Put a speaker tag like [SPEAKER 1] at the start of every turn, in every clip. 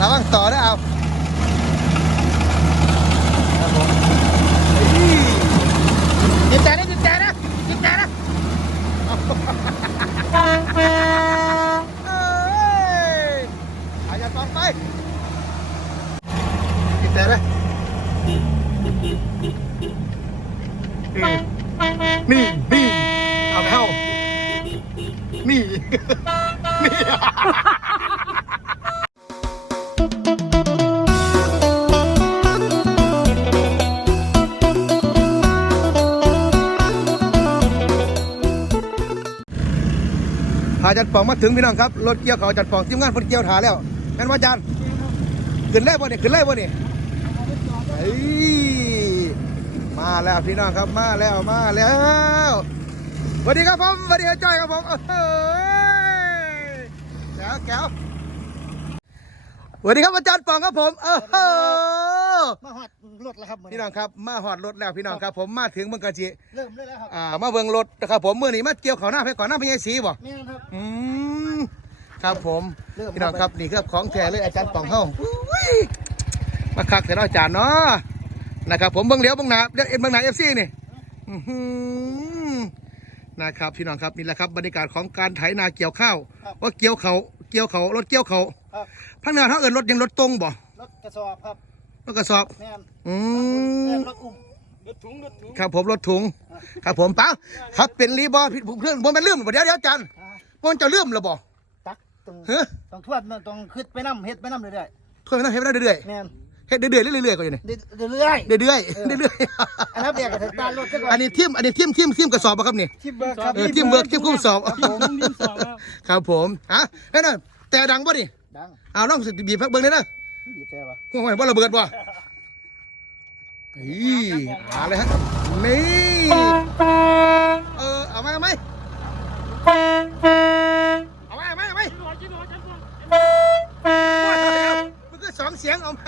[SPEAKER 1] ระวังต่อได้เอาครับผมจิบใจนะจิบใจนะจิบใจนะเอ้ยอาอย่าตอนไปจิบใจนะนี่นี่ นี่ เอาไปเอานี่นี่าจันปองมาถึงพี่น้องครับรถเกี่ยวเขาจันปองทีมงานคนเกี่ยวถาแล้วแม่นว่าจารย์ขึ้นไล่บ่เนี่ยขึ้นไล่บ่เนี่ยเฮ้ยมาแล้วพี่น้องครับมาแล้วมาแล้วสวัสดีครับผมสวัสดีอาจารย์ครับผมเอ้ยแก้วแก้วสวัสดีครับอาจารย์ปองครับผมเออ
[SPEAKER 2] มาหอดรถแล้วครับมื้อ
[SPEAKER 1] พี่น้องครับมาหอดรถแล้วพี่น้องครับ ผมมาถึงเมืองกาจี
[SPEAKER 2] เริ่มเลยแล้วครับ
[SPEAKER 1] อ่ามาเบิ่งรถนะครับผมเมื่อนี้มาเกี่ยวเขาหน้าไปก่อนหน้าพญายศรีบ่
[SPEAKER 2] แม่นครับ
[SPEAKER 1] อืมครับผม
[SPEAKER 2] เริ่ม
[SPEAKER 1] พี่น้องครับนี่คือของแท้เลยอาจารย์ปองเฮาอุ้ยมาคักแต่เนาะอาจารย์เนาะนะครับผมเบิ่งเหลียวเบิ่งหน้าเดี๋ยวเอ็นเบิ่งหน้าเอฟซีนี่อื้อหือนะครับพี่น้องครับนี่แหละครับบรรยากาศของการไถนาเกี่ยวข้าวว่าเกี่ยวเขาเกี่ยวเขารถเกี่ยวเขา
[SPEAKER 2] ครับ
[SPEAKER 1] พังนาเท่าเอินรถยังรถตรงบ่
[SPEAKER 2] รถกระสอบครับ
[SPEAKER 1] รถกระสอบ
[SPEAKER 2] แม่น
[SPEAKER 1] อื
[SPEAKER 2] เอิ้
[SPEAKER 1] ม
[SPEAKER 2] นรถอุ้มรถถุงรถถุง
[SPEAKER 1] ครับผมรถถุง ครับผมเปล่าครับเป็นรีบอพี่เพื่อนผมเป็นเรื่องบ่เดี๋ยวเดี๋ยวอาจารย์
[SPEAKER 2] อ่า
[SPEAKER 1] มันจะเลื่อมหรือบ่
[SPEAKER 2] ตักตรง
[SPEAKER 1] เฮ้ย
[SPEAKER 2] ต้องทวดมันต้องขึ้นไปน้ำเฮ็ดไปน้ำเรื่อย
[SPEAKER 1] ถ้วยมันต้องเฮ็ดไปเรื่อย
[SPEAKER 2] ๆแม่น
[SPEAKER 1] ๆเฮ็ดเรื่อยๆเรื่อยๆก็อยู่นี่
[SPEAKER 2] เรื่อยๆ
[SPEAKER 1] เรื่อย
[SPEAKER 2] เออ
[SPEAKER 1] ๆเรื่อย
[SPEAKER 2] อันนั้นเบียกกับตาลรถซะก่อน
[SPEAKER 1] ๆอันนี้ทิมอันนี้ทิมทิมทิมกระสอบบ่ครับนี่
[SPEAKER 2] ทิมเบิร์กครับ
[SPEAKER 1] เออทิมเบิร์กทิมคุ้มสอบ
[SPEAKER 2] ครับผมทิมสอบครับ
[SPEAKER 1] ครับผมฮะนั่นน่ะแต่ดังบ่นี่
[SPEAKER 2] ดัง
[SPEAKER 1] เอาลองสิบีบพักเบิ่งได้นะ
[SPEAKER 2] บีบแต่ว่า
[SPEAKER 1] โอ้ยบ่ระเบิดบ่อีมาเลยฮะนี่เออเอาไหมเอาไหมเอาไหมเอาไหมเอาไหมมันก็สองเสียงเอาไหม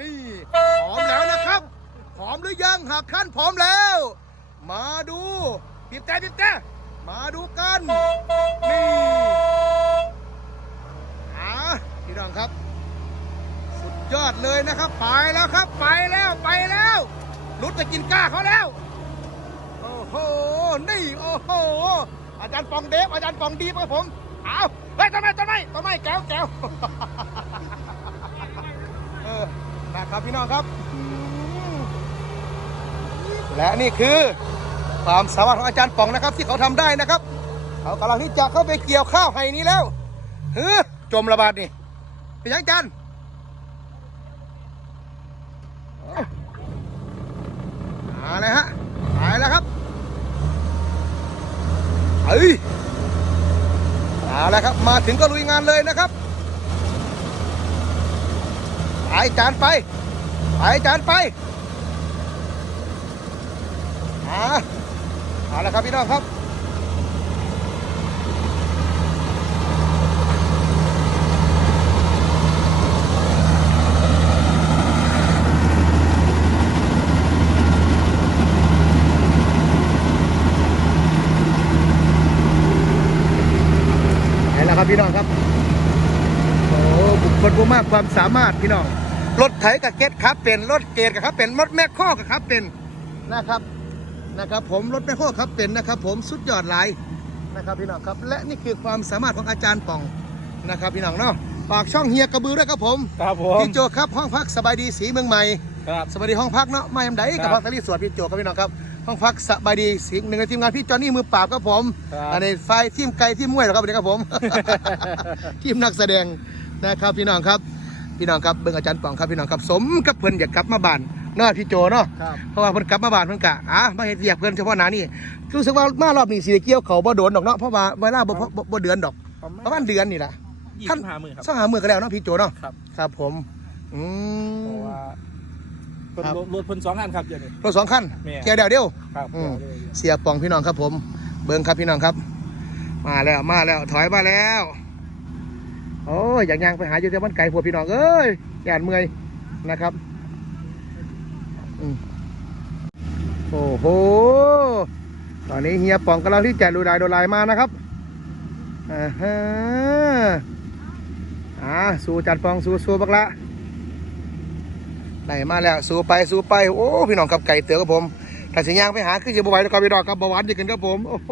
[SPEAKER 1] นี่พร้อมแล้วนะครับพร้อมหรือยังหากท่านพร้อมแล้ว มาดูปิดแต่ปิดแต่มาดูกันนี่ พี่น้องครับ สุดยอดเลยนะครับ ไปแล้วครับ ไปแล้วไปแล้วรุดไปกินก้าเขาแล้ว โอ้โห นี่โอ้โห อาจารย์ปองเดฟอาจารย์ปองดีครับผม เอาเฮ้ยต้นไม้ต้นไม้ต้นไมแก้วแก้วเออนะครับพี่น้องครับ และนี่คือความสามารถของอาจารย์ปองนะครับ ที่เขาทำได้นะครับ เขากำลังที่จะเข้าไปเกี่ยวข้าวไห้นี้แล้วเฮ้อจมระบาดนี่ เป็นยังจารย์เอาเลยฮะไปแล้วครับเฮ้ยเอาแล้วครับ มาถึงก็ลุยงานเลยนะครับไปจานไปไปจานไปอาเอาละครับพี่น้องครับ ไหนล่ะครับ พี่น้องครับ โอ้บุคคลผู้มากความสามารถพี่น้อง รถไถกับเก็ตครับเป็น รถเกตกับครับเป็น รถแมคโครกับครับเป็นนะครับนะครับผมรถแมคโครครับเป็นนะครับ ผมสุดยอดหลายนะครับพี่น้องครับ และนี่คือความสามารถของอาจารย์ป่องนะครับพี่น้องเนาะฝากช่องเฮียกระบือด้วยครับผม
[SPEAKER 3] ครับผม
[SPEAKER 1] พี่โจครับห้องพักสบายดีสีเมืองใหม่
[SPEAKER 3] ครับ
[SPEAKER 1] สวัสดีห้องพักเนาะมายำใดกับพักสลีสวนพี่โจครับพี่น้องครับ ห้องพักสบายดีสิงหนึ่งในทีมงานพี่จอห์นนี่มือปราบครับผม
[SPEAKER 3] ครับ
[SPEAKER 1] อันนี้ไฟทีมไก่ทีมมวยเหรอครับวันนี้ครับผม ทีมนักแสดงนะครับพี่น้องครับ พี่น้องครับเบิ่งอาจารย์ป่องครับพี่น้องครับสมกับเพิ่นอยากกลับมาบ้านเนาะพี่โจเนาะ
[SPEAKER 2] ครับ
[SPEAKER 1] เพราะว่าเพิ่นกลับมาบ้านเพิ่นกะอะมาเฮ็ดเวียกเพิ่นเฉพาะหน้านี่รู้สึกว่ามารอบนี้สิได้เกี่ยวเขาบ่โดนดอกเนาะเพราะว่าเวลาบ่บ่บ่บ่เดือนดอก ประมาณเดือนนี่แหละ
[SPEAKER 3] ยี่
[SPEAKER 1] ท่าน
[SPEAKER 3] สิบห้าหมื่นครับ
[SPEAKER 1] สองหามือก็แล้วเนาะพี่โจเนาะ
[SPEAKER 3] ครับ
[SPEAKER 1] ครับผม อื
[SPEAKER 3] เพราะ
[SPEAKER 1] ม
[SPEAKER 3] ว่าเพิ่น
[SPEAKER 1] ครับ
[SPEAKER 3] รถรถเพิ่นสองคันครับเดี๋ยวนี้
[SPEAKER 1] รถสองคัน
[SPEAKER 3] แม่
[SPEAKER 1] เกี่ยวเดียวเดียว
[SPEAKER 3] ครับ
[SPEAKER 1] อืม
[SPEAKER 3] เดี๋ยวนี้
[SPEAKER 1] เสียปองพี่น้องครับผม เบิ่งครับพี่น้องครับ มาแล้วมาแล้วถอยมาแล้ว โอ้ยอยากย่างไปหาอยู่แต่มันไกลพวกพี่น้องเอ้ยย่านเมื่อยนะครับอืมโอ้โหตอนนี้เฮียปองกำลังที่จะดูลายดูลายมานะครับอ่าฮะอ่าสู้จัดปองสู้สู้บักละ ได้มาแล้วสู้ไปสู้ไปโอ้พี่น้องกับไก่เต๋อกับผมถ้าสิยางไปหาคือจะบไหวแล้วกับพี่น้องกับบวานจะกินกับผม โอ้โห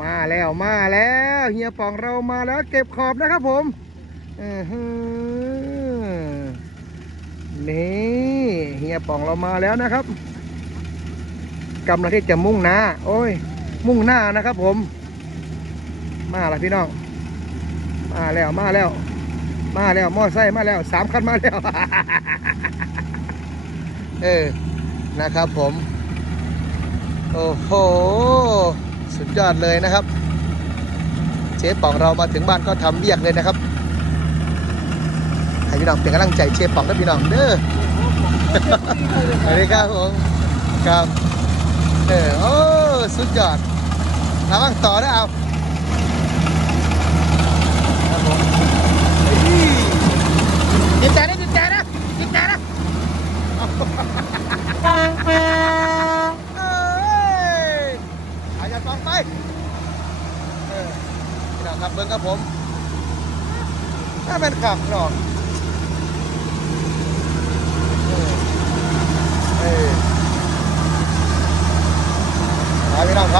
[SPEAKER 1] มาแล้วมาแล้วเฮียปองเรามาแล้ว เก็บขอบนะครับผมอือหือนี่เฮียปองเรามาแล้วนะครับกำลังที่จะมุ่งหน้า โอ้ย มุ่งหน้านะครับผม มาแล้วพี่น้อง มาแล้วมาแล้ว มาแล้วมอไซค์มาแล้วสามคันมาแล้ว เออ นะครับผม โอ้โห สุดยอดเลยนะครับเชฟป่องเรามาถึงบ้านก็ทำเบียกเลยนะครับให้พี่น้องเป็นกำลังใจเชฟป่องและพี่น้องเด้อสวัสดีครับผมครับเออโอ้สุดยอดระวังต่อนะเอาครับผมเจิตใจนะจิตใจนะจิตใจนะเอ้ยอาอย่าฟังไปเออพี่น้องครับเบิ้งครับผม ถ้าเป็นขับเนาะเออเออไปพี่น้องไป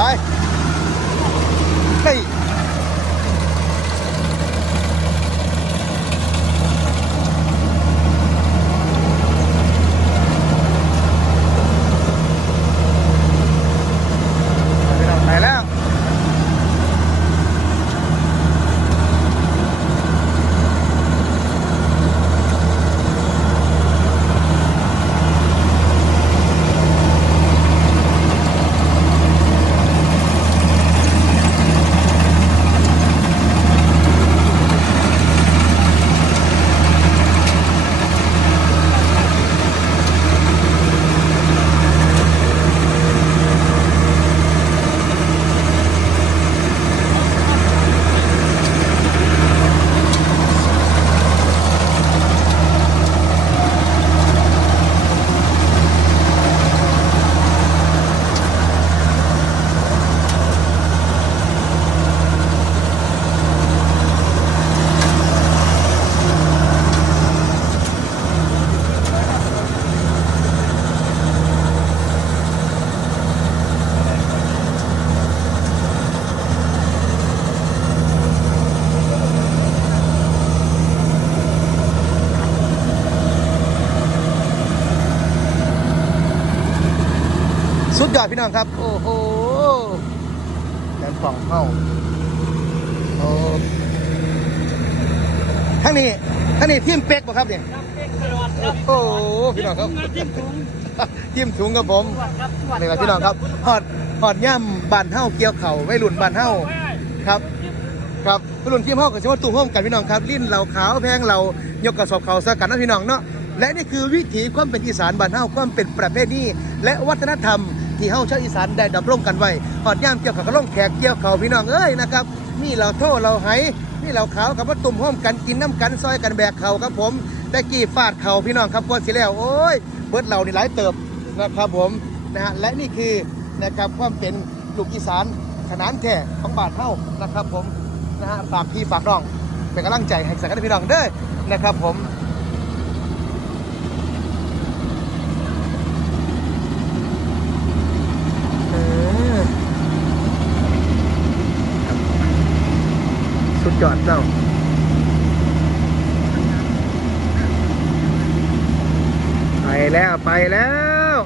[SPEAKER 1] พี่น้องครับ โอ้โหแดนป่องเข้าโอ้ทั้งนี้ทั้งนี้ทีมเป็กบ่ครับเนี่ยโอ้โหพี่น้องครับทีมถุงกับผมนี่แหละพี่น้องครับหอดหอดย่ำบานเฮ้าเกี่ยวเข่าไม่หลุนบานเฮ้าครับครับไม่หลุนทีมเฮ้ากับชิว่าตุ่มห้อมกันพี่น้องครับลิ้นเหล่าขาวแพงเหล่ายกกระสอบเขาสกันนะพี่น้องเนาะและนี่คือวิถีความเป็นอีสานบ้านเฮ้าความเป็นประเพณีและวัฒนธรรม ที่เฮาชาวอีสานได้ดำรงกันไว้หอดย่ามเกี่ยวกับกระล่องแขกเกี่ยวเขาพี่น้องเอ้ยนะครับนี่เราโทษเราไหนี่เราขาวกับว่าตุ่มห้อมกันกินน้ำกันซอยกันแบกเขาครับผมแต่กี่ฟาดเขาพี่น้องครับพอสิแล้วโอ้ยเบิดเรานี่หลายเติบนะครับผมนะฮะและนี่คือนะครับความเป็นลูกอีสานขนานแท้ของบาทเฮานะครับผมนะฮะฝากพี่ฝากน้องเป็นกำลังใจให้สักกันพี่น้องเด้อนะครับผม เออสุดย อดเจ้าไปแล้วไปแล้ว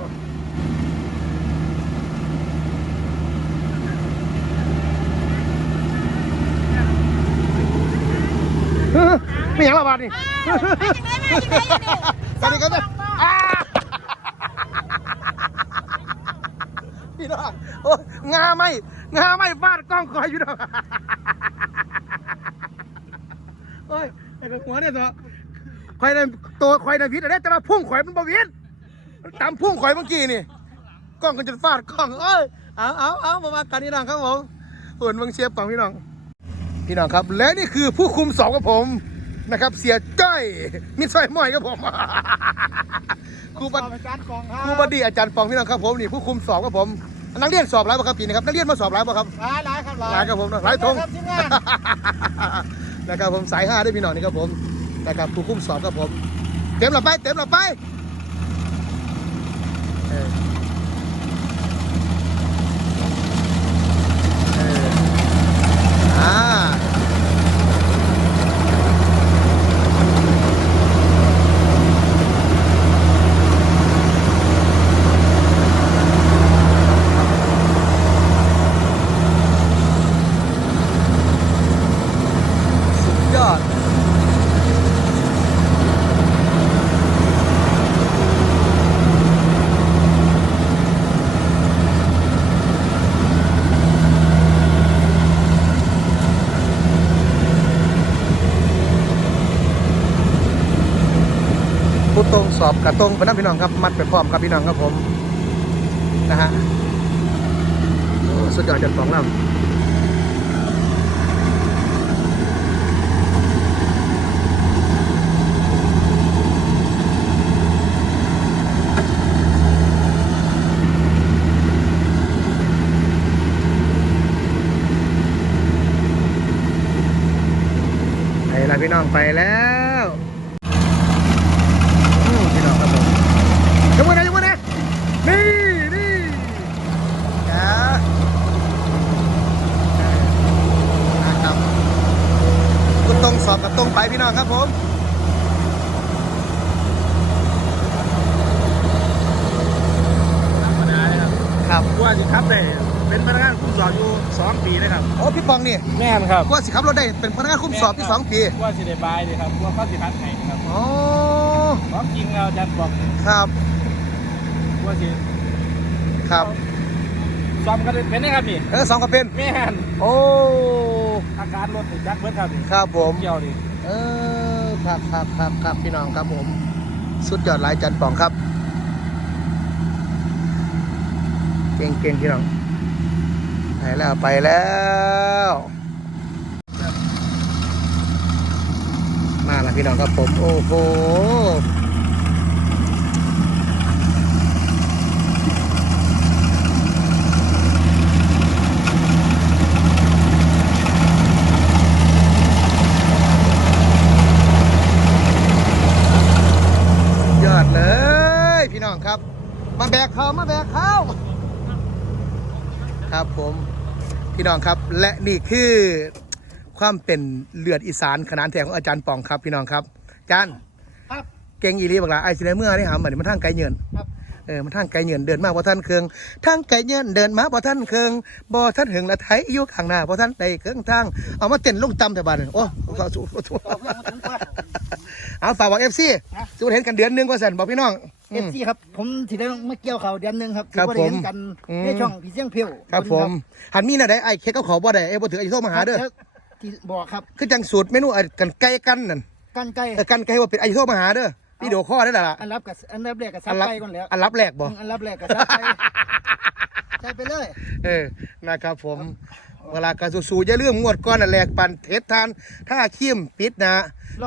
[SPEAKER 1] ไม่อย่างละบาทนี่สวัสดีครับพี่น้องโอ้งาไม่งาไม่ฟาดกล้องคอยพี่น้อง โอ้ยไอ้หัวเนี่ยตัวคอยในตัวคอยในพิษอะไรแต่ว่าพุ่งข่อยมันบวิษตามพุ่งข่อยเมื่อกี้นี่กล้องกันจะฟาดกล้องเอ้ยเอาเอาเอามามากันนี่น้องครับผมหุ่นเมืองเชียบปังพี่น้อง พี่น้องครับ และนี่คือผู้คุมสองกับผมนะครับ เสียจ้อยมิตรสอยม้อยกับผมครูบัน
[SPEAKER 2] การกองครั
[SPEAKER 1] ครูบดีอาจารย์ปองพี่น้องครับผมนี่ผู้คุมสอบครับผม นักเรียนสอบหลายป่ะครับปีนี้ครับนักเรียนมาสอบหลายป่ะครับ
[SPEAKER 2] หลายหลายครับ
[SPEAKER 1] หลายครับผมนะหลายทง
[SPEAKER 2] ครับทีมงาน
[SPEAKER 1] นะครับผมสายห้าด้วยพี่น้องนี่ครับผมนะครับผู้คุ้มสอบครับผม เต็มหลับไป เต็มหลับไปเออเอออ่าสุดยอด ผู้ตรง สอบกระตรงไปนั่นพี่น้องครับมัดไปพร้อมครับพี่น้องครับผมนะฮะสุดยอดจัดสองลำพี่น้องไปแล้ว อืมพี่น้องครับผมยกมือนะยกมือนะนี่นี่จ้านะครับคุณตรงสอบกับตรงไปพี่น้อง ครับผม
[SPEAKER 3] ธรรมดาเลยครับ
[SPEAKER 1] ครับ
[SPEAKER 3] ว่าสิครับได้เป็นพนักงานคุมสอบอยู่สองปีนะครับ
[SPEAKER 1] โอ้พี่ปองนี่
[SPEAKER 3] แม่นครับ
[SPEAKER 1] ว่าสิขับรถได้เป็นพนักงานคุ้มสอบที่สองปี
[SPEAKER 3] ว่าสิได้บายเลยครับว่าเขาสิพัดให้ครับ
[SPEAKER 1] อ๋อ
[SPEAKER 3] ของจริงเราจัดบอก
[SPEAKER 1] ครับ
[SPEAKER 3] ว่าสิ
[SPEAKER 1] ครับ
[SPEAKER 3] ซ้อมกันเป็นนะครับนี่
[SPEAKER 1] เออสองก็เป็น
[SPEAKER 3] แม่น
[SPEAKER 1] โอ้
[SPEAKER 3] อาการรถนี่จักเบิดครับนี่
[SPEAKER 1] ครับผม
[SPEAKER 3] เกี่ยวดิ
[SPEAKER 1] เออครับครับครับครับพี่น้องครับผม สุดยอดหลายจันป่องครับ เก่งเก่งพี่น้องไปแล้วไปแล้วมาแล้วพี่น้องครับผม โอ้โหยอดเลย พี่น้องครับ มาแบกเขามาแบกเขาครับผม พี่น้องครับ และนี่คือความเป็นเลือดอีสานขนานแท้ของอาจารย์ปองครับพี่น้องครับอาจารย์
[SPEAKER 2] ครับ
[SPEAKER 1] เก่งอีหลีบักหลาไอ้สิได้เมื่อนี่หามันมันทางไกลเงิน
[SPEAKER 2] ครับ
[SPEAKER 1] เออมันทางไกลเงินเดินมาบ่ท่านเคืองทางไกลเงินเดินมาบ่ท่านเคืองบ่ท่านหึงละไทยอยู่ข้างหน้าบ่ท่านใดเครื่องทางเอามาเต้นลงต่ำแต่บัดนี้โอ้ขอสู้ขอสู้
[SPEAKER 2] ตอบเรื่องมาถึงว่า
[SPEAKER 1] เอาฝากบอก FC
[SPEAKER 2] นะ
[SPEAKER 1] สิบ่เห็นกันเดือนหนึงว่าซั่นบอกพี่น้อง
[SPEAKER 2] เอฟซีครับ ผมที่ได้มาเกี่ยวเขาเดือนหนึ่งครับ
[SPEAKER 1] ครับ
[SPEAKER 2] ที่ได้เห็น
[SPEAKER 1] ผม
[SPEAKER 2] กัน
[SPEAKER 1] อืม
[SPEAKER 2] ในช่องพี่เสียงเพียว
[SPEAKER 1] ครับผมหันมีน่ะได้ไอ้เค้กเขาขอบ่ได้เอ้บ่ถือไอ้โทรมาหาเด้อ
[SPEAKER 2] แล้วที่บอกครับ
[SPEAKER 1] คือจังสูตรเมนูไอ้กันไก่กันนั่น
[SPEAKER 2] กันไก่
[SPEAKER 1] เออกันไก่ว่าเป็นไอ้โทรมาหาเด้อวิดีโอคอลได้ล่ะ
[SPEAKER 2] อันรับกับอันรับแรกกับซั
[SPEAKER 1] อั
[SPEAKER 2] บ
[SPEAKER 1] นรับ
[SPEAKER 2] ไก่ก่อนแล้ว
[SPEAKER 1] อันรับแรกบ่
[SPEAKER 2] อันรับแรกกับซับไก่ใช่ไปเลย
[SPEAKER 1] เออนะครับผมเวลาการสู้ๆอย่าลืมงวดก้อนน่ะแหลกปันเทสทานถ้าขี้มปิดหนะ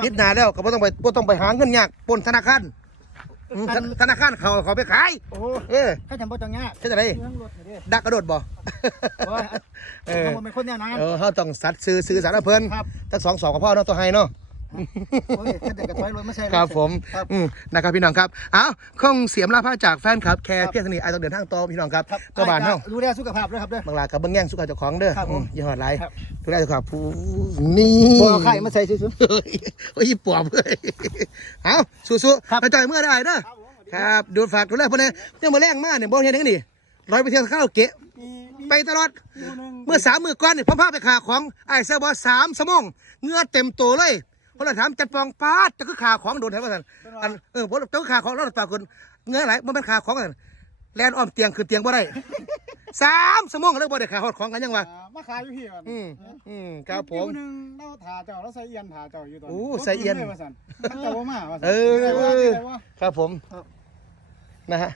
[SPEAKER 1] ปิดหนาแล้วก็บ่ต้องไปบ่ต้องไปหาเงินยากปล้นธนาคาร อืมธธนาคารเขาเขาไปขาย
[SPEAKER 2] โอ้
[SPEAKER 1] เออ
[SPEAKER 2] ให้จำบ่ต้องยาก
[SPEAKER 1] ใช่จะได้
[SPEAKER 2] เรื่องรถนี่เด้
[SPEAKER 1] ดักกระโดดบ่
[SPEAKER 2] โอ้ย
[SPEAKER 1] เออ
[SPEAKER 2] ทั้งหมดเป็นคนเนี่ยนะ
[SPEAKER 1] เออเขาต้องสัตว์ซื้อซื้อสารเพิ่น
[SPEAKER 2] ครับ
[SPEAKER 1] ทั้งสองสองกับพ่อเนาะตัวไฮเนาะ
[SPEAKER 2] โอ้ยถ้าเด็กกับถอยรถไม่ใช่
[SPEAKER 1] ครับผม
[SPEAKER 2] ครับ
[SPEAKER 1] อืมนะครับพี่น้องครับเอ้าคงเสียมลาผ้าจากแฟนครับแค่เพียงเท่านี้ไอ้ต้องเดินทางต่อพี่น้องครับ
[SPEAKER 2] ครับ
[SPEAKER 1] ก็บ้านเฮา
[SPEAKER 2] ดูแลสุขภาพด้วยครับเด้อ บา
[SPEAKER 1] งลากับเบิ้งแย่งสุขภาพเจ้าของเด้อ
[SPEAKER 2] ครับผม
[SPEAKER 1] อืมอย่าหอดไร
[SPEAKER 2] ครับ
[SPEAKER 1] ดูแลเจ้าของผู้นี่
[SPEAKER 2] บ่เอาไข่มาใส่ซุ
[SPEAKER 1] เฮ้ยโอ้ยปอบเลยเอาสู้ๆ
[SPEAKER 2] ครับ
[SPEAKER 1] ไปจ่อยเมื่อได้เด้อครับดูฝากดูแลพวกนี้ยังมาแรงมากเนี่ยบอลเฮ็ดยังนี่ร้อยไปเที่ยวข้าวเกะไปตลอด เมื่อสามมือก่อนเนี่ยพ่อพาไปขาของไอ้เซอร์บอสามสมองเหงือเต็มตัวเลย พอเราถามจัดปองปาดจะคือขาของโดนแถวว่าสันอันเออผมจะคือขาของเราปากคนเหงือไหลมันเป็นขาของกันแลนอ้อมเตียงคือเตียงบ่ได้ สามสมองแล้วบ่ได้ขาหอดของกันยังวะ
[SPEAKER 4] อ่ามาขายอยู่พี่ก่อน
[SPEAKER 1] อืมอืมครับผม
[SPEAKER 4] วหนึ่งเราถาเจ้าเราใส่เอียนถาเจ้าอยู่ตอน
[SPEAKER 1] โอ้
[SPEAKER 4] นี้
[SPEAKER 1] ใส่เอียน
[SPEAKER 4] รถขึ้ลว่าสั่นมันเจ้าบ่มาว่าสั่น
[SPEAKER 1] เออ
[SPEAKER 4] ได้ว่าได้ว่า
[SPEAKER 1] ครับผมนะฮะ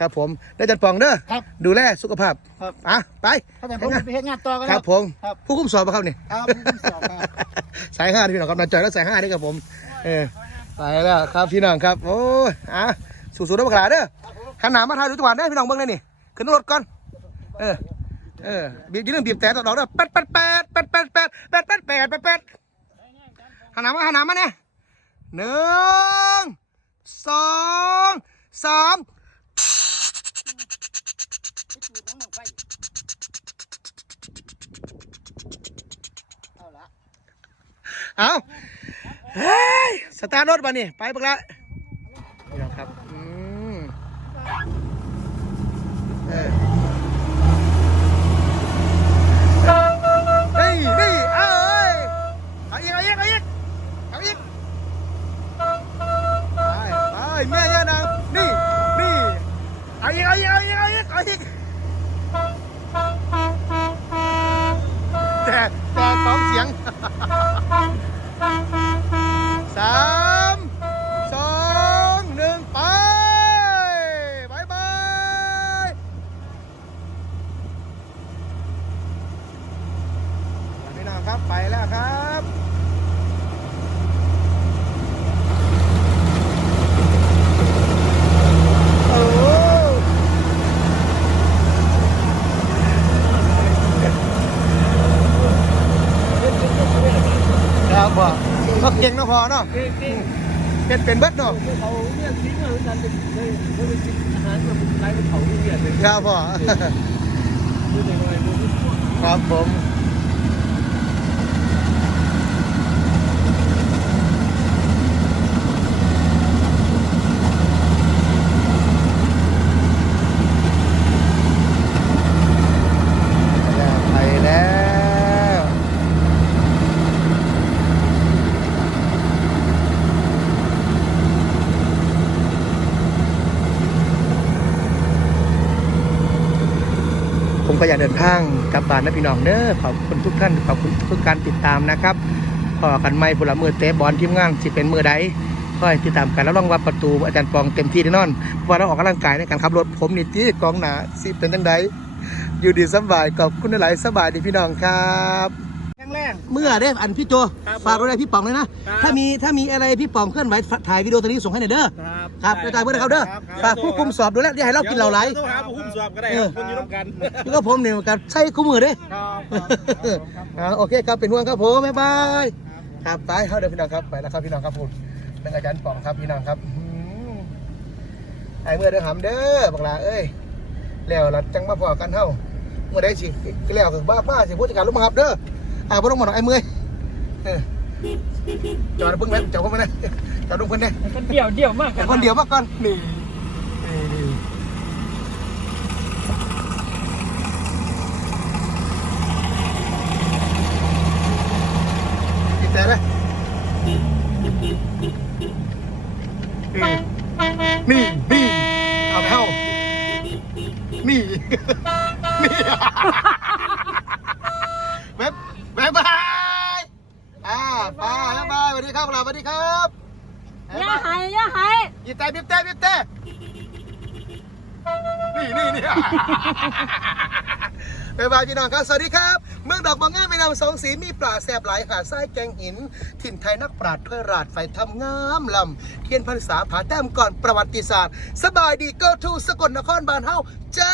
[SPEAKER 1] ครับผมได้จัดปองเด้อ
[SPEAKER 2] ครับ
[SPEAKER 1] ดูแลสุขภาพ
[SPEAKER 2] ครับ
[SPEAKER 1] อะไป
[SPEAKER 2] ถ้าแต่ผมไปเฮ็ดงานต่อกัน
[SPEAKER 1] ครับผม
[SPEAKER 2] ครับ
[SPEAKER 1] ผู้คุมสอบปะครับนี่
[SPEAKER 2] ครับผมสอบครับ
[SPEAKER 1] สายห้าพี่น้องครับนันจอยแล้วสายห้านี่ครับผม เออไปแล้วครับพี่น้องครับโอ้ยอะสู้ๆด้วยบักหลาเด้อขันหนามาทายดูจังหวะเด้อพี่น้องเบิ่งเลยนี่ขึ้นรถก่อน เออ เออบีบยืนบีบแต่ต่อดอกเด้อแป๊ดแป๊ดแป๊ดแป๊ดแป๊ดแป๊ดแป๊ดแป๊ดแป๊ดแป๊ดหันหน้ามาหันหน้ามาเนี่ยหนึ่งสองสาม
[SPEAKER 2] เอา
[SPEAKER 1] เฮ้ยสตาร์ทรถมานี่ไปบักละนี่นะครับอืมเออเฮ้ยนี่เอ้ยเอาอีกเอาอีกเอาอีกเอาอีกไปไปแม่ย่านางนี่นี่เอาอีกเอาอีกเอาอีกเอาอีกเอาอีกแต่แต่สองเสียงสามสองหนึ่งไปบายบายพี่น้องครับไปแล้วครับโอ้ครับบ่ ก็เก่งเนาะพอเนาะเป็นเป็นเบิดเนาะ
[SPEAKER 3] เขาเนี่ยทิ้งเลยนั่นเป็นเลยเลยกินอาหารมันไรมันเขาเรียนเลย
[SPEAKER 1] ครับพ่อ
[SPEAKER 3] ดูหน่อยดู
[SPEAKER 1] ครับผมไปแล้ว ผม ก็อย่าเดินทางกลับบ้านนะพี่น้องเด้อขอบคุณทุกท่านขอบคุณทุกการติดตามนะครับพอกันไม่พลมือเตะบอลทีมงานสิเป็นมือใดคอยติดตามกันแล้วลองว่าประตูอาจารย์ปองเต็มที่แน่นอนว่าเราออกกำลังกายในการขับรถผมนี่ที่กองหนาสิเป็นจังใดอยู่ดีสบายขอบคุณหลายสบายดีพี่น้องครับ
[SPEAKER 2] แข็งแรง
[SPEAKER 1] เมื่อเด้อันพี่โจฝากดูแลพี่ป๋องเลยนะ ถ้ามีถ้ามีอะไรพี่ป๋องเคลื่อนไหวถ่ายวิดีโอตัวนี้ส่งให้หน่อยเด้อ
[SPEAKER 3] ครับ
[SPEAKER 1] ครับไปจ่ายเพื่อนเขาเด้อฝากผู้คุมสอบดูแลอย่าให้เรากินเหล้าไหล
[SPEAKER 3] ต้องหาผู้คุมสอบก็ได้ครับคนอยู่ร่วมกัน
[SPEAKER 1] แล้วก็ผมเนี่ยกับใช้คู่มือเด้
[SPEAKER 4] ครับครับ
[SPEAKER 1] อ่าโอเคครับเป็นห่วงครับผมบ๊ายบายครับไปเข้าเดินพี่น้องครับไปแล้วครับพี่น้องครับผมเป็นอาจารย์ป๋องครับพี่น้องครับอื้อหือไอ้เมื่อเด้อหำเด้อบักลาเอ้ยแล้วเราจังมาพอกันเท่าเมื่อใดสิแล้วคือบ้าป้าสิผู้จัดการลูกมาครับเด้อ อ่าบ่ต้องมาหน่อยไอ้เมื่อยเออจอดเพิ่งแม่จอดเพิ่งแม่นะจอดลงเพิ่นนะ
[SPEAKER 3] คนเดียวเดียวมาก
[SPEAKER 1] แต่คนเดียวมาก่อนนี่นี่นี่กินแต่ไหมนี่นี่เอาไปเข้านี่ นี่เว็บเว็บบายอ่าไปบ๊ายบาย สวัสดีครับเราสวัสดีครับ
[SPEAKER 5] อย่าหายอย่าหาย
[SPEAKER 1] บีบแต่บีบแต่บีบแต่นี่นี่นี่บ๊ายบายพี่น้องครับสวัสดีครับ เมืองดอกบางง่ายไม่นำสองสีมีปลาแสบหลายหาดทรายแกงหิน ถิ่นไทยนักปราดถ้วยราดไฟทำงามลำเทียนพรรษาผาแต้มก่อนประวัติศาสตร์ สบายดี go to สกลนครบานเฮาจ้า